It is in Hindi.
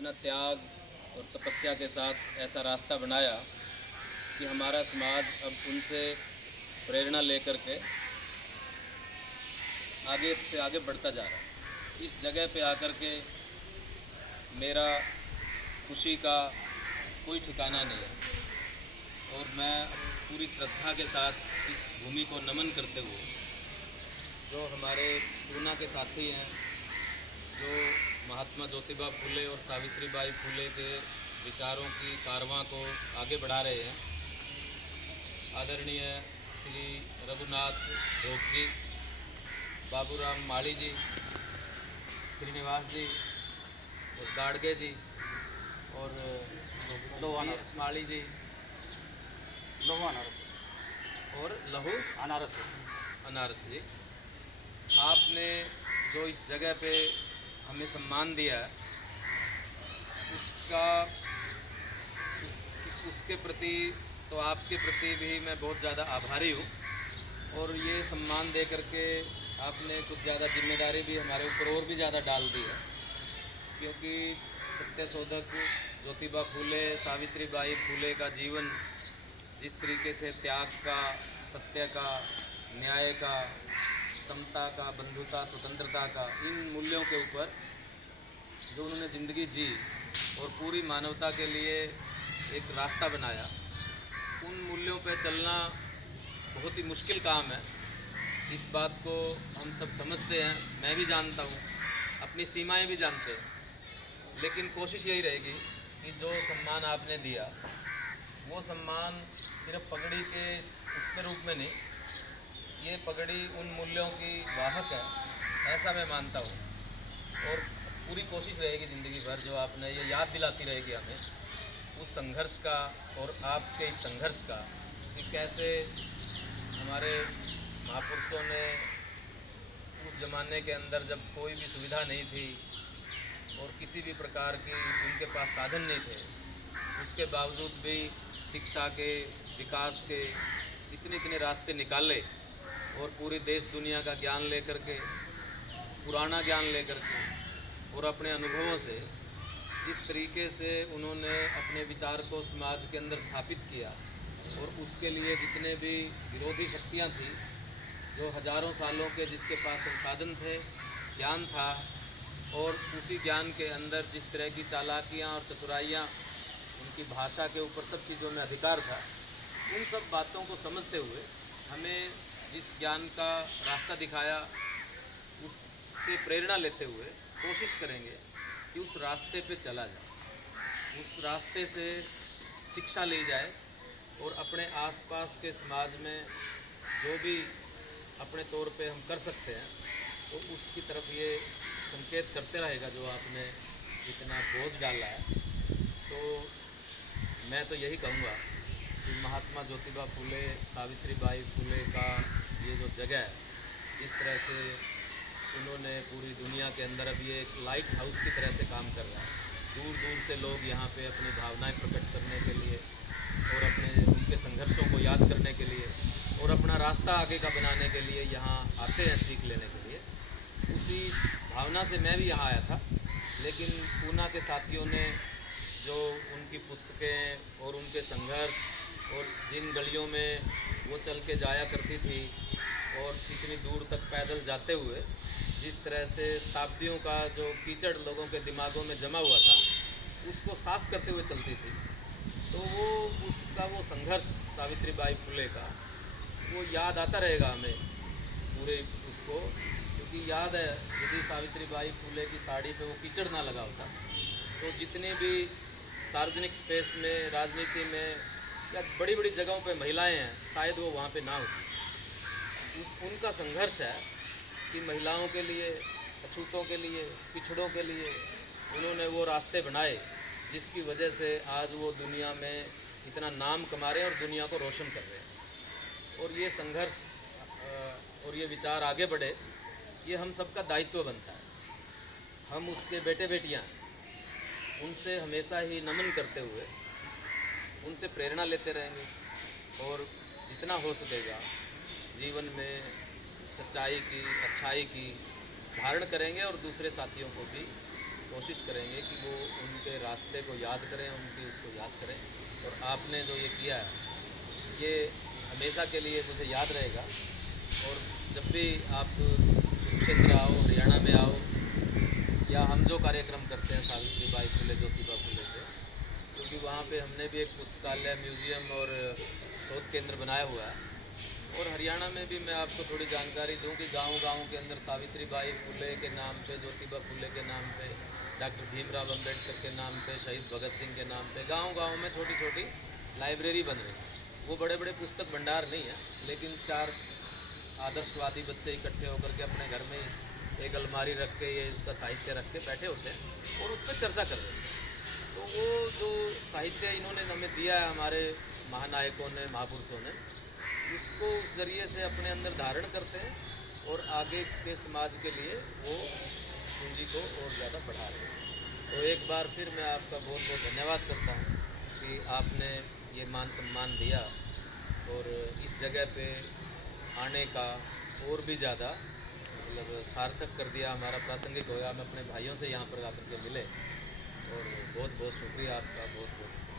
इतना त्याग और तपस्या के साथ ऐसा रास्ता बनाया कि हमारा समाज अब उनसे प्रेरणा लेकर के आगे से आगे बढ़ता जा रहा है। इस जगह पे आकर के मेरा खुशी का कोई ठिकाना नहीं है और मैं पूरी श्रद्धा के साथ इस भूमि को नमन करते हुए जो हमारे पूना के साथी हैं, जो महात्मा ज्योतिबा फुले और सावित्रीबाई फुले के विचारों की कारवां को आगे बढ़ा रहे हैं, आदरणीय श्री रघुनाथ भोग जी, बाबूराम माली जी, श्रीनिवास जी और गाड़गे जी और लोहानस माली जी, लोहानस और लहू अनारस अनारस जी, आपने जो इस जगह पे हमें सम्मान दिया है उसके प्रति तो आपके प्रति भी मैं बहुत ज़्यादा आभारी हूँ। और ये सम्मान दे करके आपने कुछ ज़्यादा जिम्मेदारी भी हमारे ऊपर और भी ज़्यादा डाल दी है, क्योंकि सत्य शोधक ज्योतिबा फुले सावित्रीबाई फुले का जीवन जिस तरीके से त्याग का, सत्य का, न्याय का, समता का, बंधुता, स्वतंत्रता का, इन मूल्यों के ऊपर जो उन्होंने ज़िंदगी जी और पूरी मानवता के लिए एक रास्ता बनाया, उन मूल्यों पर चलना बहुत ही मुश्किल काम है। इस बात को हम सब समझते हैं, मैं भी जानता हूँ, अपनी सीमाएं भी जानते हैं, लेकिन कोशिश यही रहेगी कि जो सम्मान आपने दिया वो सम्मान सिर्फ पगड़ी के उसके रूप में नहीं, ये पगड़ी उन मूल्यों की वाहक है, ऐसा मैं मानता हूँ। और पूरी कोशिश रहेगी ज़िंदगी भर, जो आपने ये याद दिलाती रहेगी हमें उस संघर्ष का और आपके इस संघर्ष का, कि कैसे हमारे महापुरुषों ने उस ज़माने के अंदर जब कोई भी सुविधा नहीं थी और किसी भी प्रकार की उनके पास साधन नहीं थे, उसके बावजूद भी शिक्षा के, विकास के इतने इतने रास्ते निकाले और पूरी देश दुनिया का ज्ञान लेकर के, पुराना ज्ञान लेकर के और अपने अनुभवों से जिस तरीके से उन्होंने अपने विचार को समाज के अंदर स्थापित किया, और उसके लिए जितने भी विरोधी शक्तियां थी, जो हज़ारों सालों के जिसके पास संसाधन थे, ज्ञान था, और उसी ज्ञान के अंदर जिस तरह की चालाकियां और चतुराइयां, उनकी भाषा के ऊपर सब चीज़ों में अधिकार था, उन सब बातों को समझते हुए हमें जिस ज्ञान का रास्ता दिखाया, उससे प्रेरणा लेते हुए कोशिश करेंगे कि उस रास्ते पे चला जाए, उस रास्ते से शिक्षा ली जाए और अपने आसपास के समाज में जो भी अपने तौर पे हम कर सकते हैं तो उसकी तरफ ये संकेत करते रहेगा जो आपने इतना बोझ डाला है। तो मैं तो यही कहूँगा कि महात्मा ज्योतिबा फुले सावित्रीबाई फुले का ये जो जगह है, जिस तरह से उन्होंने पूरी दुनिया के अंदर अब ये एक लाइट हाउस की तरह से काम कर रहा है, दूर दूर से लोग यहाँ पे अपनी भावनाएं प्रकट करने के लिए और अपने उनके संघर्षों को याद करने के लिए और अपना रास्ता आगे का बनाने के लिए यहाँ आते हैं सीख लेने के लिए। उसी भावना से मैं भी यहाँ आया था, लेकिन पूना के साथियों ने जो उनकी पुस्तकें और उनके संघर्ष और जिन गलियों में वो चल के जाया करती थी और इतनी दूर तक पैदल जाते हुए जिस तरह से शताब्दियों का जो कीचड़ लोगों के दिमागों में जमा हुआ था उसको साफ़ करते हुए चलती थी, तो वो उसका वो संघर्ष सावित्रीबाई फुले का वो याद आता रहेगा हमें पूरे उसको, क्योंकि याद है यदि सावित्रीबाई फुले की साड़ी पे वो कीचड़ ना लगा होता तो जितने भी सार्वजनिक स्पेस में, राजनीति में या बड़ी बड़ी जगहों पे महिलाएं हैं, शायद वो वहाँ पे ना होती। उनका संघर्ष है कि महिलाओं के लिए, अछूतों के लिए, पिछड़ों के लिए उन्होंने वो रास्ते बनाए जिसकी वजह से आज वो दुनिया में इतना नाम कमा रहे हैं और दुनिया को रोशन कर रहे हैं। और ये संघर्ष और ये विचार आगे बढ़े, ये हम सबका दायित्व बनता है। हम उसके बेटे बेटियां, उनसे हमेशा ही नमन करते हुए उनसे प्रेरणा लेते रहेंगे और जितना हो सकेगा जीवन में सच्चाई की, अच्छाई की धारण करेंगे और दूसरे साथियों को भी कोशिश करेंगे कि वो उनके रास्ते को याद करें, उनकी उसको याद करें। और आपने जो ये किया है ये हमेशा के लिए मुझे याद रहेगा। और जब भी आप कुरुक्षेत्र आओ, हरियाणा में आओ, या हम जो कार्यक्रम करते हैं सावित्री बाई फुले ज्योतिबा फुले पे, क्योंकि वहाँ पे हमने भी एक पुस्तकालय, म्यूज़ियम और शोध केंद्र बनाया हुआ है। और हरियाणा में भी मैं आपको थोड़ी जानकारी दूं कि गांव-गांव के अंदर सावित्री बाई फुले के नाम पे, ज्योतिबा फुले के नाम पे, डॉक्टर भीमराव अंबेडकर के नाम पे, शहीद भगत सिंह के नाम पे गांव-गांव में छोटी-छोटी लाइब्रेरी बन रही है। वो बड़े-बड़े पुस्तक भंडार नहीं है, लेकिन 4 आदर्शवादी बच्चे इकट्ठे होकर के अपने घर में ही एक अलमारी रख के, ये इसका साहित्य रख के बैठे होते हैं और उस पर चर्चा कर रहे हैं। तो वो जो साहित्य इन्होंने हमें दिया है, हमारे महानायकों ने, महापुरुषों ने, उसको उस ज़रिए से अपने अंदर धारण करते हैं और आगे के समाज के लिए वो इस पूंजी को और ज़्यादा बढ़ा रहे हैं। तो एक बार फिर मैं आपका बहुत बहुत धन्यवाद करता हूँ कि आपने ये मान सम्मान दिया और इस जगह पे आने का और भी ज़्यादा मतलब सार्थक कर दिया, हमारा प्रासंगिक होगा। हम अपने भाइयों से यहाँ पर आकर के मिले और बहुत बहुत शुक्रिया आपका, बहुत बहुत।